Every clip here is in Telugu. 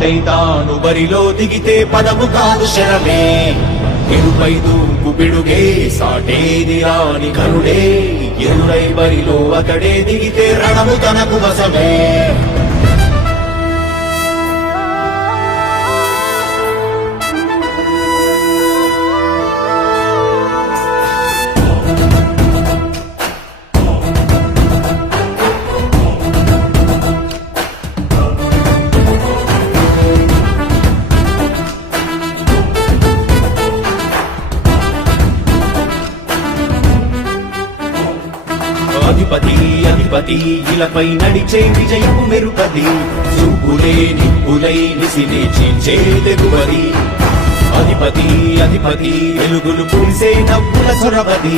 పాటై తాను బరిలో దిగితే పదము కాదు శరమే ఎరుపై దూకు పిడుగే సాటేది రాని కరుడే ఎరురై బరిలో అతడే దిగితే రణము తనకు వశమే అధిపతి అధిపతి ఇలపై నడిచే విజయము మెరుపది చూపులే నిప్పులై నిసిని చీల్చే తెగువది అధిపతి అధిపతి వెలుగులు పూసే నవ్వుల చొరవది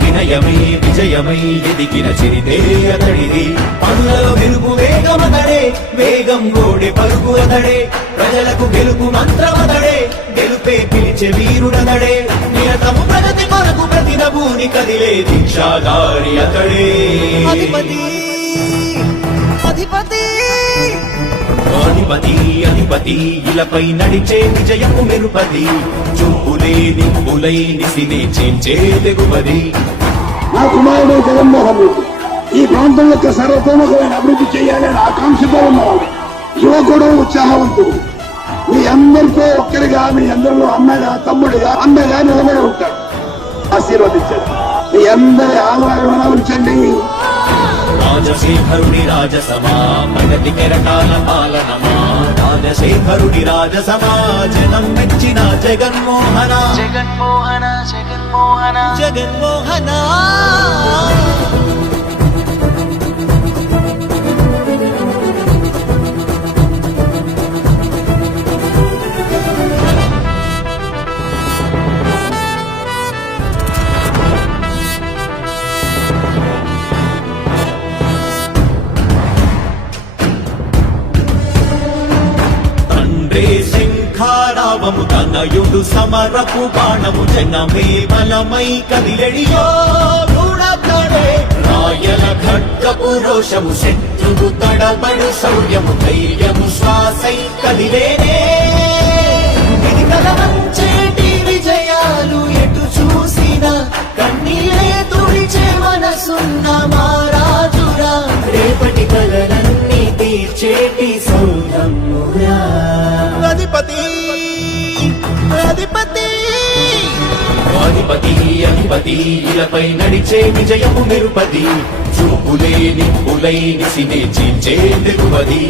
వినయమై విజయమై ఎదిగిన చిరితే అతడిది పనులలో వెలుగు వేగమతడే వేగం గోడె పరుగు అతడే ప్రజలకు గెలుపు మంత్రమతడే గెలుపే పిలిచే వీరుడతడే నిరతము ప్రగతి కొరకు ప్రతి నభూని కదిలే దీక్షాధారి అతడే అధిపతి అధిపతి అధిపతి అధిపతి ఇలపై నడిచే విజయము మెరుపది చూపులే నిప్పులై నిసినే చేంచే తెగువది నా కుమారుడు జగన్మోహన్ రెడ్డి ఈ ప్రాంతం యొక్క సర్వతోముఖమైన అభివృద్ధి చేయాలని ఆకాంక్షతో ఉన్నవాడు యువకుడు ఉత్సాహవంతుడు మీ అందరితో ఒక్కరిగా మీ అందరిలో అన్నగా తమ్ముడిగా అన్నగా నిలబడి ఉంటాడు ఆశీర్వదించండి మీ అందరి ఆదరణ ఉంచండి రాజశేఖరుడి రాజసమా ప్రగతి కెరటాల పాలనమా రాజశేఖరుడి రాజసమా జనం మెచ్చిన జగన్మోహన జగన్మోహన జగన్మోహన జగన్మోహన శంఖారావము తనయుడు సమరపు బాణము జనమే బలమై కదిలెడియో గూఢతడే రాయల ఖడ్గపు రోషము శత్రువు తడబడు శౌర్యము ధైర్యము శ్వాసై కదిలేనే ఇది కలవంచేటి విజయాలు ఎటు చూసినా కన్నీలే తుడిచే మనసున్న మారాజురా రేపటి కలలన్నీ తీర్చేటి సౌరమ్మురా అధిపతి అధిపతి అధిపతి అధిపతి ఇలపై నడిచే విజయము మెరుపది చూపులే నిప్పులై నిసినే చీల్చే తెగువది